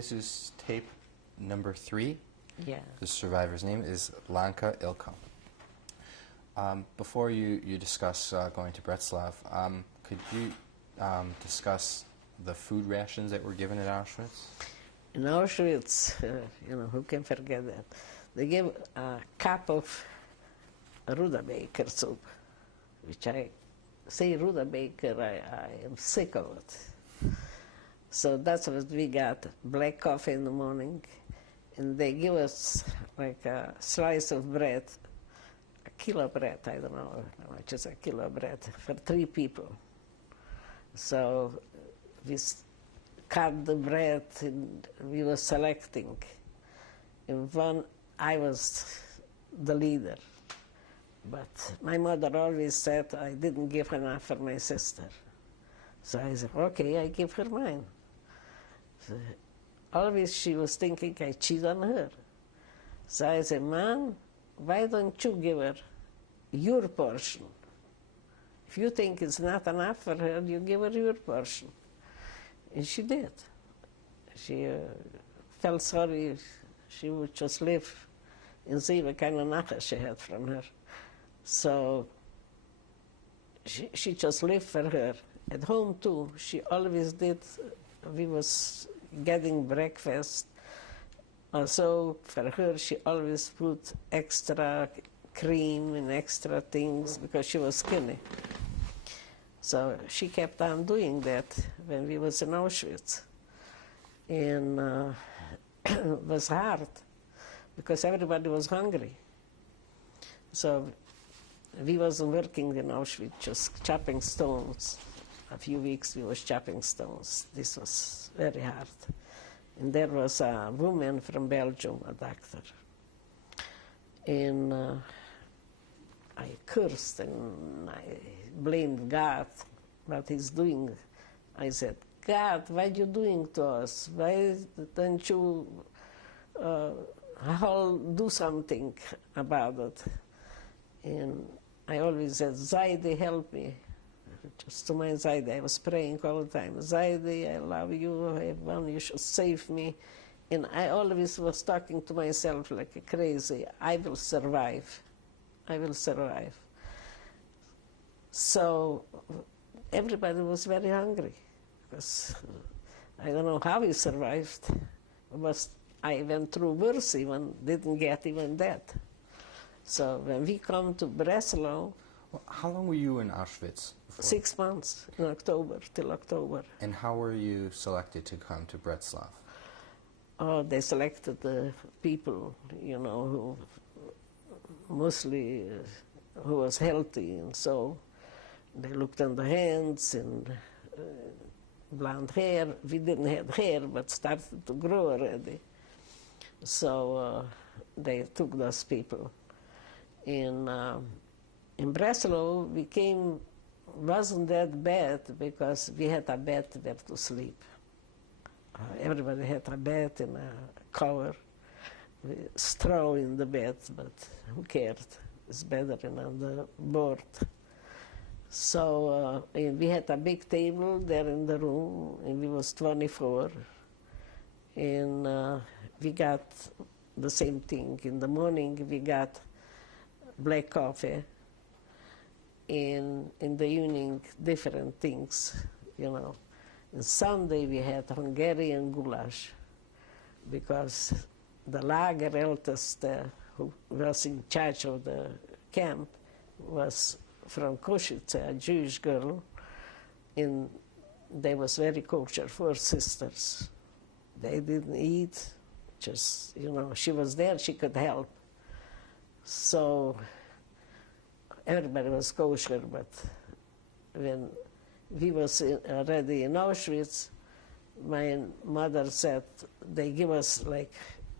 this is tape number 3. Yeah. The survivor's name is Lanka Ilkow. Before you discuss going to Breslau, could you discuss the food rations that were given at Auschwitz? In Auschwitz, who can forget that? They gave a cup of Rudabaker soup, which I say Rudabaker, I am sick of it. So that's what we got, black coffee in the morning, and they give us like a slice of bread, a kilo of bread, I don't know how much is a kilo of bread, for 3 people. So we cut the bread and we were selecting. And I was the leader. But my mother always said I didn't give enough for my sister. So I said, okay, I give her mine. So always she was thinking I cheat on her. So I said, Mom, why don't you give her your portion? If you think it's not enough for her, you give her your portion. And she did. She felt sorry. She would just live and see what kind of nachas she had from her. So she just lived for her. At home too, she always did. We was getting breakfast. Also for her, she always put extra cream and extra things because she was skinny. So she kept on doing that when we was in Auschwitz. And it was hard because everybody was hungry. So we wasn't working in Auschwitz, just chopping stones. A few weeks we was chopping stones. This was very hard. And there was a woman from Belgium, a doctor. And I cursed and I blamed God, what he's doing. I said, God, what are you doing to us? Why don't you do something about it? And I always said, Zaidi, help me. Just to my Zaidi, I was praying all the time. Zaidi, I love you, I have one, you should save me. And I always was talking to myself like a crazy, I will survive. I will survive. So everybody was very hungry because I don't know how we survived. I went through worse even, didn't get even that. So when we come to Breslau... Well, how long were you in Auschwitz before? 6 months, in October, till October. And how were you selected to come to Breslau? Oh, they selected the people, who mostly who was healthy, and so they looked on the hands and blonde hair. We didn't have hair, but started to grow already. So they took those people. In Breslau, wasn't that bad because we had a bed where to sleep. Everybody had a bed and a cover, straw in the bed, but who cared? It's better than on the board. So we had a big table there in the room, and we was 24. And we got the same thing. In the morning, we got black coffee. In the evening, different things, And Sunday, we had Hungarian goulash because the lager eldest who was in charge of the camp was from Košice, a Jewish girl, and they was very kosher, 4 sisters. They didn't eat, just, she was there, she could help. So everybody was kosher, but when we was already in Auschwitz, my mother said they give us like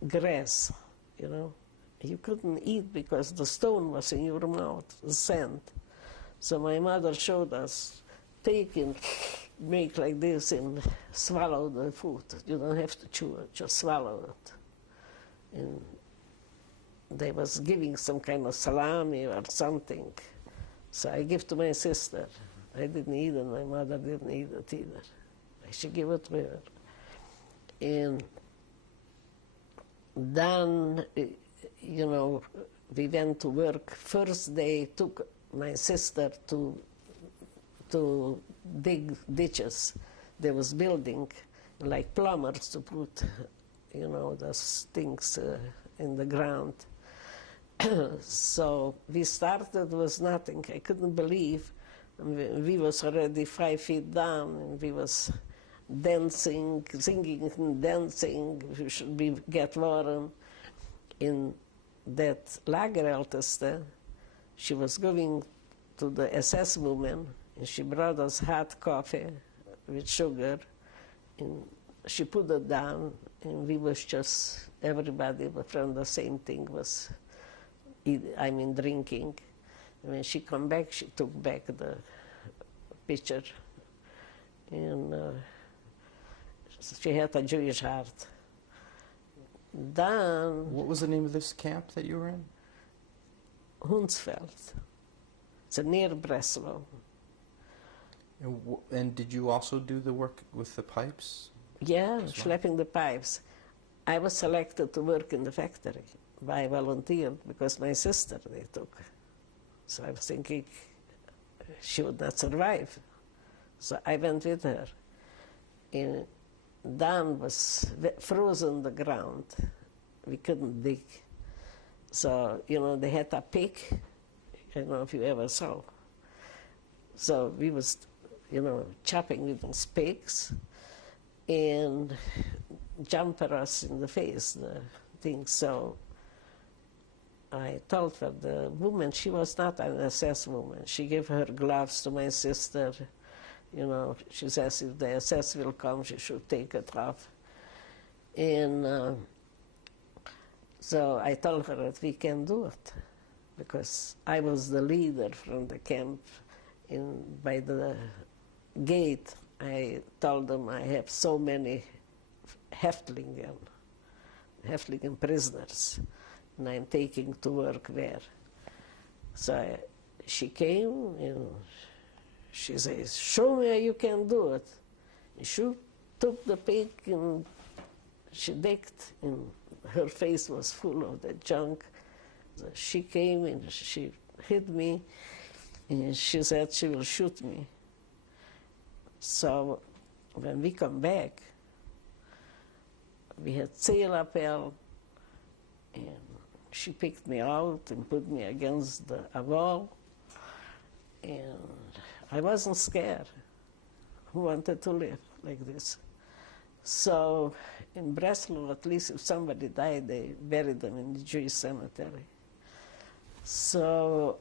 grass, You couldn't eat because the stone was in your mouth, the sand. So my mother showed us, take and make like this and swallow the food. You don't have to chew it, just swallow it. And they was giving some kind of salami or something. So I give to my sister. I didn't eat it, my mother didn't eat it either. I should give it to her. And then, you know, we went to work. First they took my sister to dig ditches. They was building like plumbers to put, you know, those things in the ground. So we started with nothing. I couldn't believe. We was already 5 feet down, and we was dancing, singing and dancing. We should get warm. In that Lagerälteste, she was going to the SS woman, and she brought us hot coffee with sugar, and she put it down, and we was just, everybody from the same thing was, drinking. When she come back, she took back the pitcher, and she had a Jewish heart. Then... What was the name of this camp that you were in? Hunsfeld. It's near Breslau. And did you also do the work with the pipes? Yeah, schlepping the pipes. I was selected to work in the factory by volunteer because my sister they took. So I was thinking she would not survive. So I went with her. And Dan was frozen the ground. We couldn't dig. So, you know, they had a pick. I don't know if you ever saw. So we was, you know, chopping with those picks and jumper us in the face, the thing. So I told her, the woman, she was not an SS woman. She gave her gloves to my sister. You know, she says if the SS will come, she should take it off. And so I told her that we can do it, because I was the leader from the camp. By the gate, I told them I have so many Häftlingen prisoners, and I'm taking to work there. So she came, and she says, show me how you can do it. And she took the pick and she digged, and her face was full of the junk. So she came and she hit me, and she said she will shoot me. So when we come back, we had zeelappel, and she picked me out and put me against a wall, and I wasn't scared. Who wanted to live like this? So in Breslau, at least if somebody died, they buried them in the Jewish cemetery. So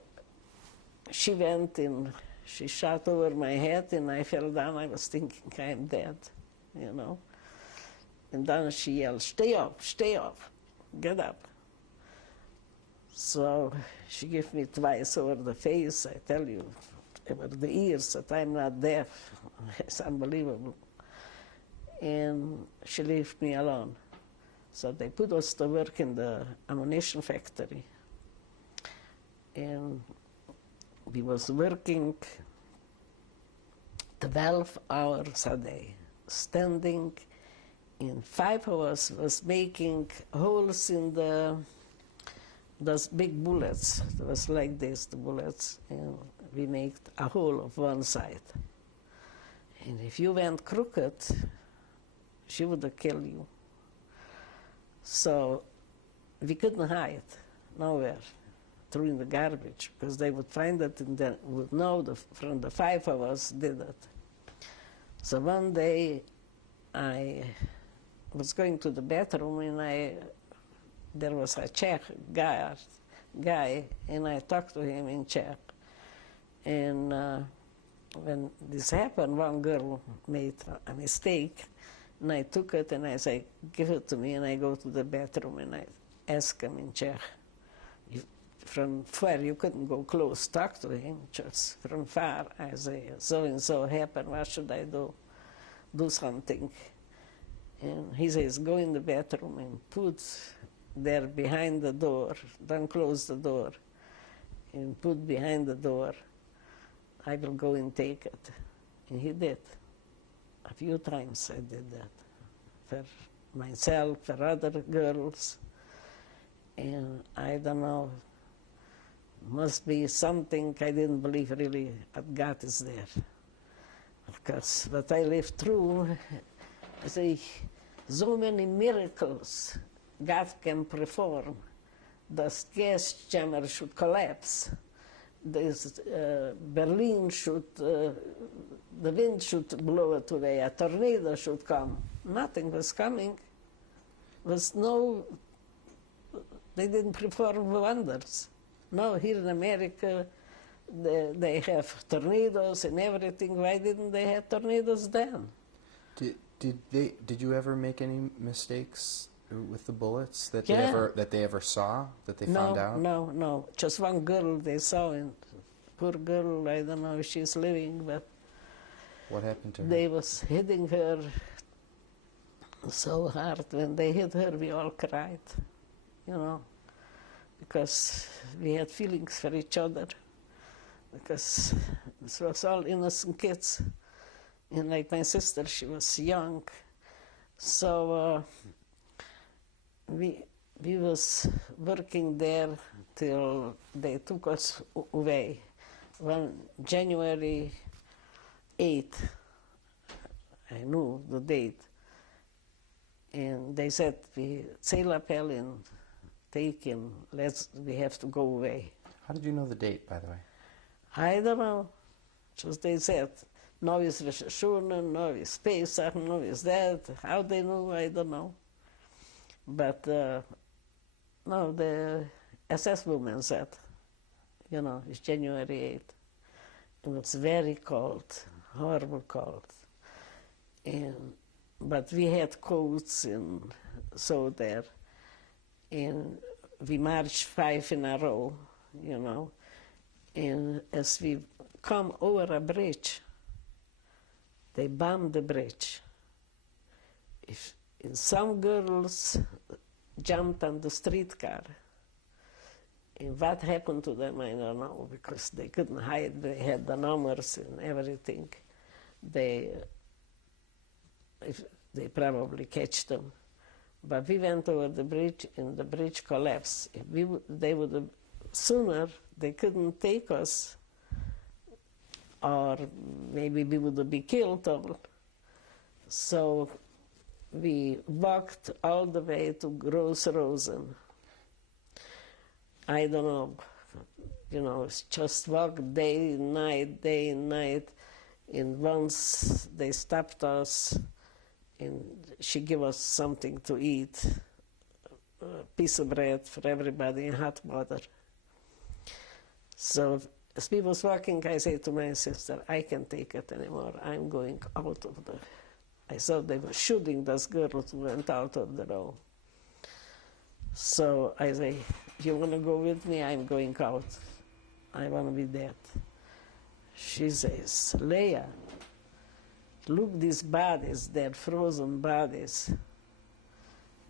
she went and she shot over my head, and I fell down. I was thinking I'm dead, you know. And then she yelled, stay up, get up. So she gave me twice over the face. I tell you, over the ears, that I'm not deaf. It's unbelievable. And she left me alone. So they put us to work in the ammunition factory. And we was working 12 hours a day, standing. In 5 of us was making holes in those big bullets. It was like this, the bullets, and we made a hole of one side. And if you went crooked, she would have killed you. So we couldn't hide nowhere, threw in the garbage, because they would find it and then would know from the 5 of us did it. So one day I was going to the bathroom, and there was a Czech guy, and I talked to him in Czech. And when this happened, one girl made a mistake, and I took it and I said, give it to me, and I go to the bathroom and I ask him in Czech. From far, you couldn't go close, talk to him, just from far. I say, so and so happened, what should I do? Do something. And he says, go in the bathroom and put there behind the door, don't close the door, and put behind the door. I will go and take it. And he did. A few times I did that. For myself or other girls. And I don't know, must be something I didn't believe really that God is there. Because what I lived through, I say, so many miracles God can perform. The gas chamber should collapse. Berlin should, the wind should blow it away, a tornado should come. Nothing was coming. Was no, they didn't perform wonders. No, here in America, they have tornadoes and everything. Why didn't they have tornadoes then? Did you ever make any mistakes with the bullets that Yeah. they ever saw, that they found out? No. Just one girl they saw, and poor girl, I don't know if she's living, but What happened to her? they was hitting her so hard. When they hit her, we all cried, you know, because we had feelings for each other, because this was all innocent kids. And like my sister, she was young, so we was working there till they took us away. When January 8th, I knew the date, and they said, we Zelappel and take him, we have to go away. How did you know the date, by the way? I don't know, just they said, no is Rosh Hashanah, no is Pesach, no is that. How they know, I don't know. But no, the SS woman said, you know, it's January 8th. It was very cold, horrible cold. But we had coats and so there. And we marched 5 in a row, you know. And as we come over a bridge, they bombed the bridge. And some girls jumped on the streetcar. And what happened to them, I don't know, because they couldn't hide. They had the numbers and everything. They probably catch them. But we went over the bridge, and the bridge collapsed. If they would have sooner, they couldn't take us, or maybe we would have been killed all. So we walked all the way to Gross Rosen. I don't know, you know, just walked day and night, and once they stopped us, and she gave us something to eat, a piece of bread for everybody and hot water. So as we was walking, I said to my sister, I can't take it anymore. I'm going out of the... I thought they were shooting those girls who went out of the row. So I say, you want to go with me? I'm going out. I want to be dead. She says, Leah, look these bodies, they're frozen bodies.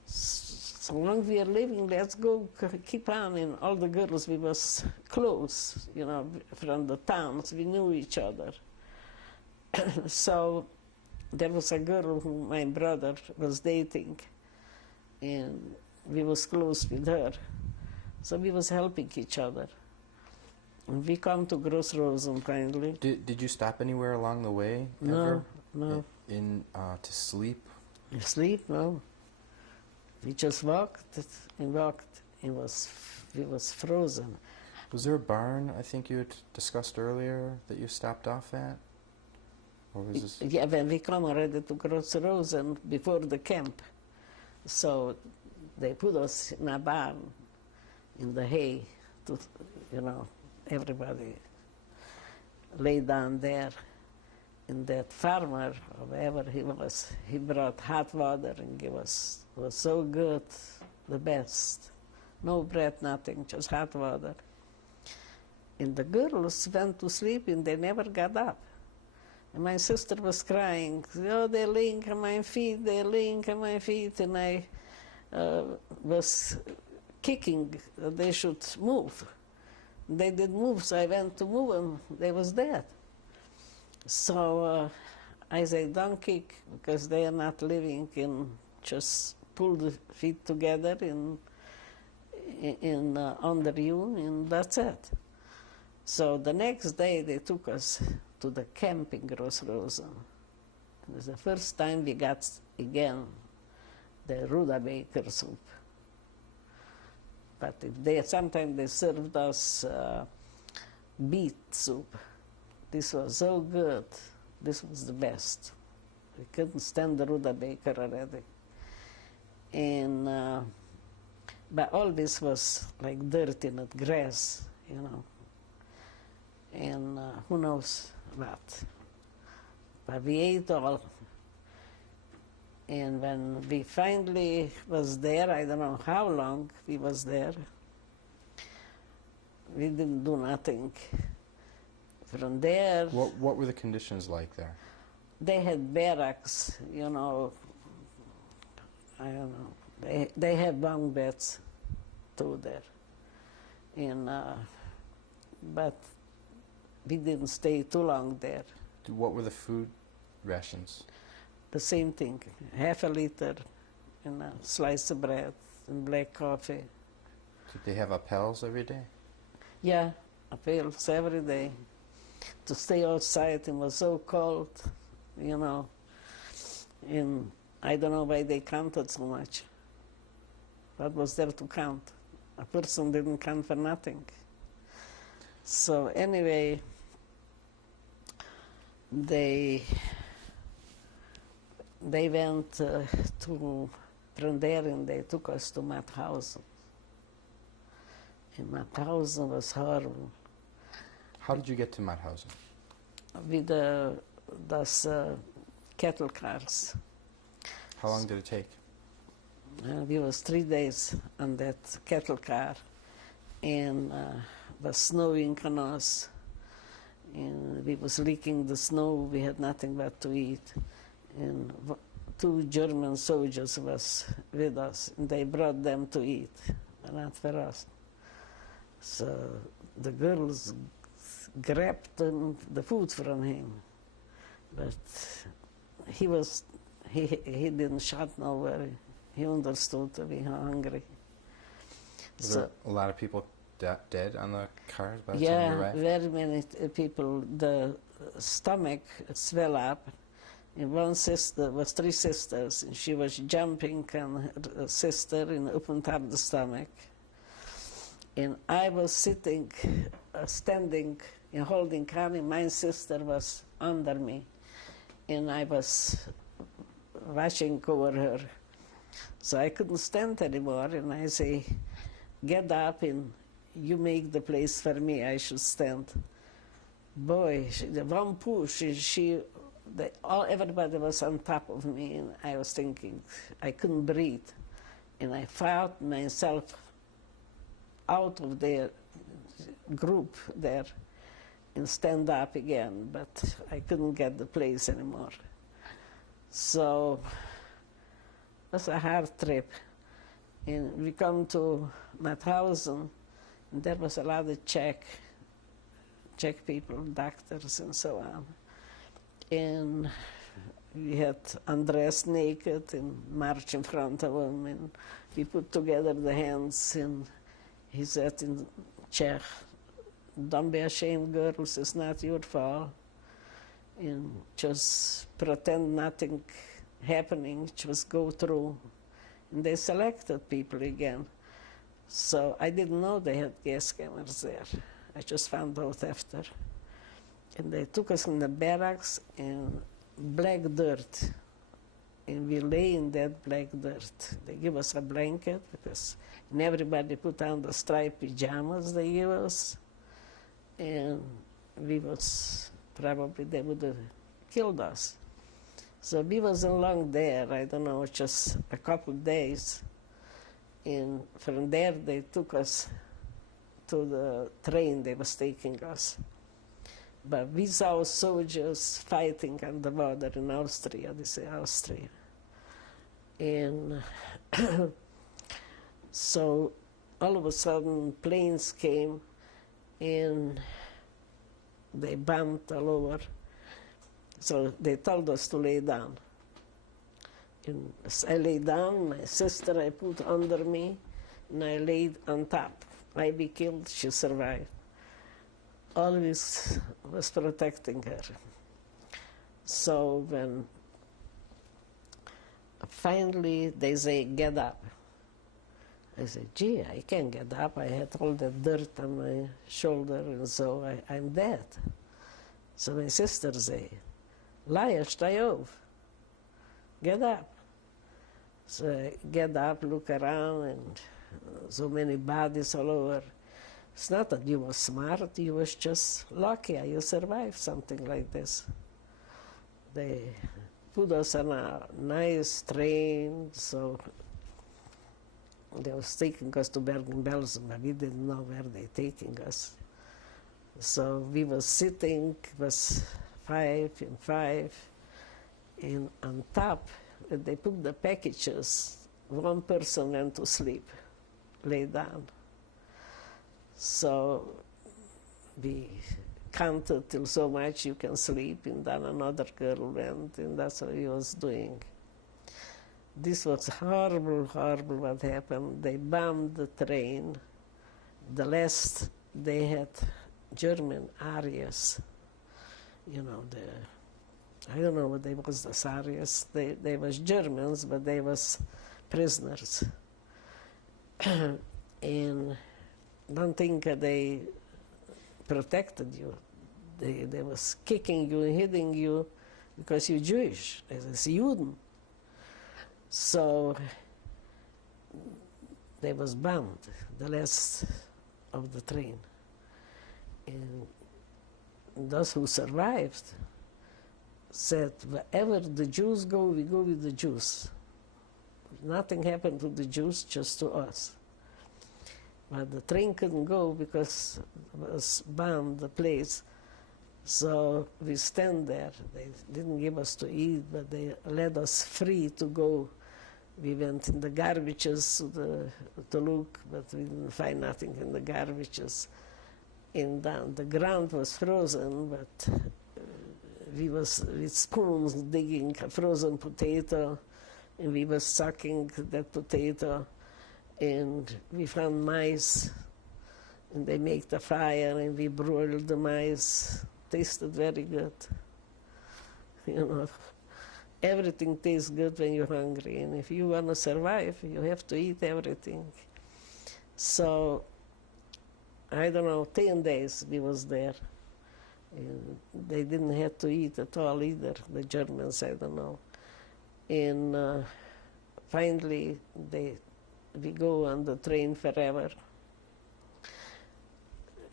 So long we are living, let's go keep on. And all the girls, we was close, you know, from the towns, we knew each other. So there was a girl who my brother was dating, and we was close with her. So we was helping each other. And we come to Gross Rosen finally. Did you stop anywhere along the way? No, ever? no. To sleep? You sleep? No. We just walked and walked. We was frozen. Was there a barn, I think you had discussed earlier, that you stopped off at? Or was this... Yeah, when we come already to Gross Rosen before the camp. So they put us in a barn in the hay to, you know, everybody lay down there. And that farmer, or wherever he was, he brought hot water and gave us. It was so good, the best. No bread, nothing, just hot water. And the girls went to sleep and they never got up. And my sister was crying, oh, they're laying on my feet, they're laying on my feet. And I was kicking that they should move. They didn't move, so I went to move them. They was dead. So I say, don't kick, because they are not living in just pull the feet together under you, and that's it. So the next day they took us to the camp in Gross Rosen. It was the first time we got again the Rudabaker soup. But sometimes they served us beet soup. This was so good. This was the best. We couldn't stand the Rudabaker already. And but all this was like dirt in the grass, you know. And who knows what. But we ate all. And when we finally was there, I don't know how long we was there, we didn't do nothing. From there... What were the conditions like there? They had barracks, you know, I don't know. They have bunk beds too there. And, but we didn't stay too long there. What were the food rations? The same thing, half a liter and a slice of bread and black coffee. Did they have appels every day? Yeah, appels every day. To stay outside, it was so cold, you know. And I don't know why they counted so much. What was there to count? A person didn't count for nothing. So anyway, they went from there and they took us to Mauthausen. And Mauthausen was horrible. How did you get to Mauthausen? With those cattle cars. How long did it take? We was 3 days on that cattle car, and was snowing on us, and we was leaking the snow. We had nothing but to eat, and 2 German soldiers was with us, and they brought them to eat, but not for us. So the girls grabbed the food from him, but he didn't shout nowhere. He understood to be hungry. Were there a lot of people dead on the cars by the time you Yeah, arrived? very many people. The stomach swelled up. And one sister was 3 sisters, and she was jumping on her sister and opened up the stomach. And I was sitting, standing, and holding on, and my sister was under me, and I was watching over her. So I couldn't stand anymore, and I say, get up and you make the place for me, I should stand. Boy, the one push, everybody was on top of me, and I was thinking, I couldn't breathe. And I fought myself out of the group there and stand up again, but I couldn't get the place anymore. So it was a hard trip. And we come to Mauthausen, and there was a lot of Czech people, doctors and so on. And we had Andres naked and march in front of him, and we put together the hands, and he said in Czech, don't be ashamed, girls, it's not your fault. And just pretend nothing happening, just go through. And they selected people again. So I didn't know they had gas cameras there. I just found out after. And they took us in the barracks in black dirt. And we lay in that black dirt. They give us a blanket, and everybody put on the striped pajamas they give us. And they would have killed us. So we wasn't long there, I don't know, just a couple of days. And from there they took us to the train they was taking us. But we saw soldiers fighting on the border in Austria, they say Austria. And so all of a sudden planes came and they bombed all over. So they told us to lay down. And I lay down, my sister I put under me, and I laid on top. I be killed, she survived. Always was protecting her. So when finally they say, get up. I said, gee, I can't get up. I had all that dirt on my shoulder, and so I'm dead. So my sister say, Laia, stay get up. So I get up, look around, and so many bodies all over. It's not that you were smart, you was just lucky. You survived something like this. They put us on a nice train, so they was taking us to Bergen-Belsen, but we didn't know where they taking us. So we were sitting, it was 5 and 5, and on top, they put the packages. One person went to sleep, lay down. So we counted till so much you can sleep, and then another girl went, and that's what he was doing. This was horrible, horrible what happened. They bombed the train. The last, they had German Aryas, you know, I don't know what they was, the Aryas. They was Germans, but they was prisoners. And don't think they protected you. They was kicking you, hitting you, because you're Jewish. It's Juden. So they was bombed, the last of the train. And those who survived said, wherever the Jews go, we go with the Jews. Nothing happened to the Jews, just to us. But the train couldn't go because it was bombed, the place. So we stand there. They didn't give us to eat, but they let us free to go. We went in the garbages to look, but we didn't find nothing in the garbages. And the ground was frozen, but we was with spoons digging a frozen potato, and we was sucking that potato, and we found mice, and they make the fire, and we broiled the mice. Tasted very good. You know, everything tastes good when you're hungry, and if you want to survive, you have to eat everything. So, I don't know, 10 days we was there. And they didn't have to eat at all either, the Germans, I don't know. And finally, we go on the train forever,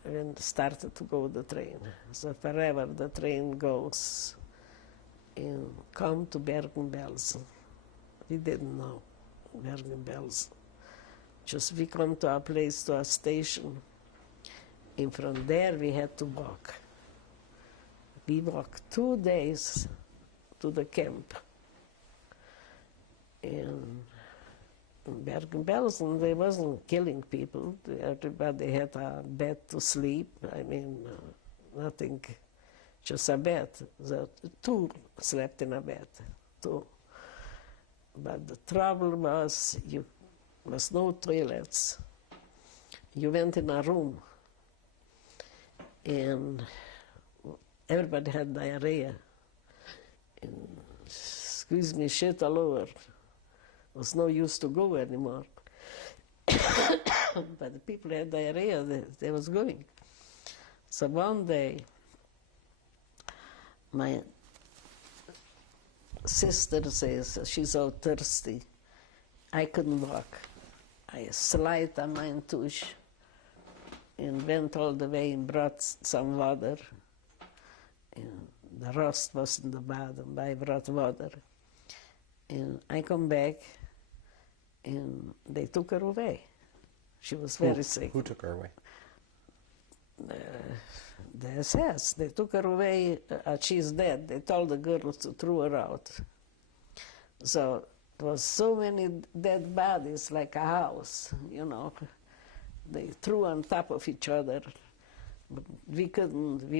and started to go the train. So forever the train goes and come to Bergen-Belsen. We didn't know Bergen-Belsen. Just we come to a place, to a station, and from there we had to walk. We walked 2 days to the camp. And in Bergen-Belsen, they wasn't killing people. Everybody had a bed to sleep. I mean, nothing, just a bed. The 2 slept in a bed, 2. But the trouble was, there was no toilets. You went in a room, and everybody had diarrhea. And, excuse me, shit all over. It was no use to go anymore. But the people had diarrhea, they was going. So one day, my sister says, she's so thirsty, I couldn't walk. I slid on my tush and went all the way and brought some water. And the rust was in the bottom, I brought water. And I come back, and they took her away. She was very sick. Who took her away? The SS. They took her away, she's dead. They told the girls to throw her out. So there was so many dead bodies, like a house, you know. They threw on top of each other. But we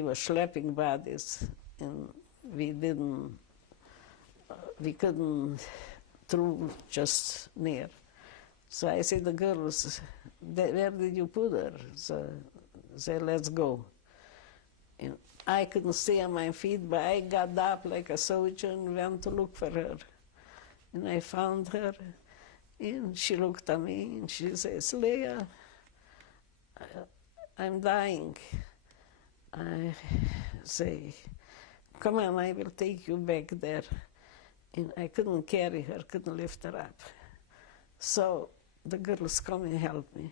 were schlepping bodies, and we couldn't through just near. So I said, the girls, where did you put her? So they said, let's go. And I couldn't stay on my feet, but I got up like a soldier and went to look for her. And I found her, and she looked at me, and she says, Leah, I'm dying. I say, come on, I will take you back there. And I couldn't carry her, couldn't lift her up. So the girls come and help me.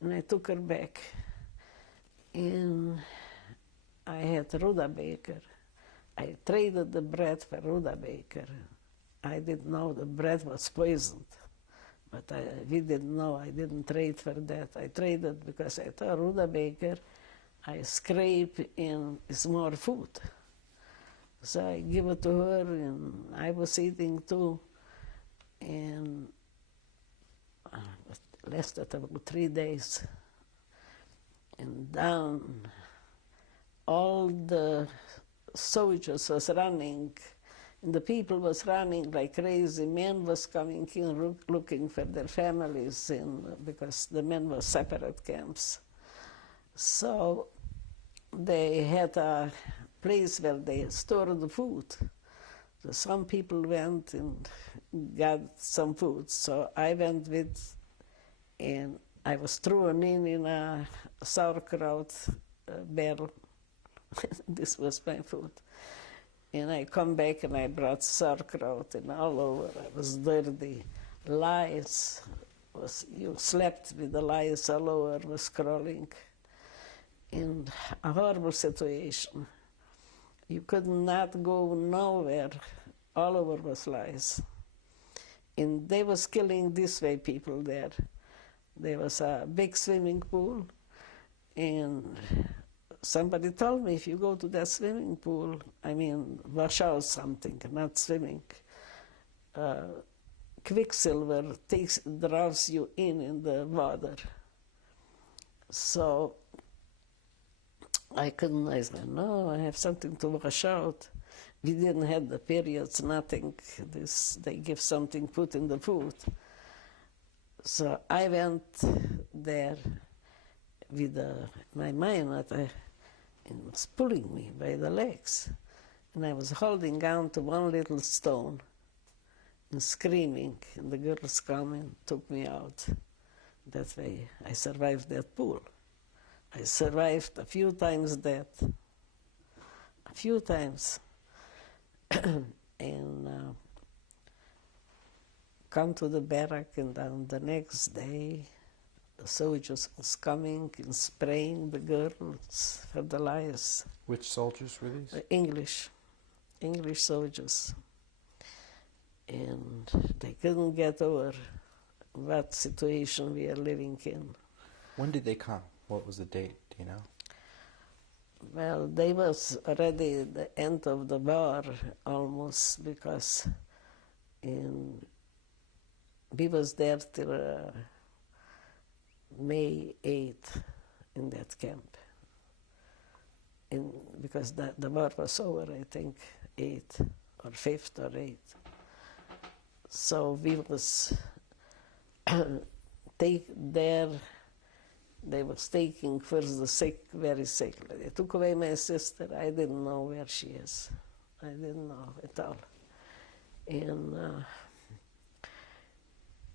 And I took her back. And I had Rudabaker. I traded the bread for Rudabaker. I didn't know the bread was poisoned. But we didn't know. I didn't trade for that. I traded because I thought Rudabaker, I scrape and it's more food. So I give it to her, and I was eating too. And it lasted about 3 days. And down, all the soldiers was running, and the people was running like crazy. Men was coming in looking for their families, because the men were separate camps. So they had a place where they stored the food. So some people went and got some food. So I went with, and I was thrown in a sauerkraut barrel. This was my food. And I come back and I brought sauerkraut, and all over I was dirty. Lice, you slept with the lice all over, was crawling. In a horrible situation. You could not go nowhere. All over was lice. And they was killing this way people there. There was a big swimming pool, and somebody told me, if you go to that swimming pool, I mean, wash out something, not swimming, quicksilver draws you in the water. So I couldn't, I said, no, I have something to wash out. We didn't have the periods, nothing. They give something, put in the food. So I went there with my mind, and it was pulling me by the legs. And I was holding on to one little stone and screaming, and the girls come and took me out. That way I survived that pool. I survived a few times that, a few times. And come to the barrack, and then the next day the soldiers was coming and spraying the girls for the lice. Which soldiers were these? English soldiers. And they couldn't get over what situation we are living in. When did they come? What was the date, do you know? Well, they was already the end of the war almost, because we was there till May 8th in that camp. Because the war was over, I think, 8th or 5th or 8th. So we was there. They was taking first the sick, very sick. They took away my sister. I didn't know where she is. I didn't know at all.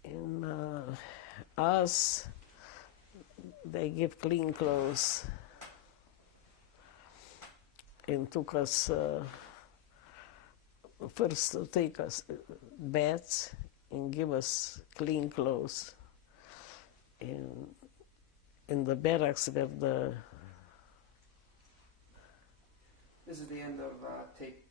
And us, they give clean clothes and took us first to take us baths and give us clean clothes. And in the barracks where the... This is the end of tape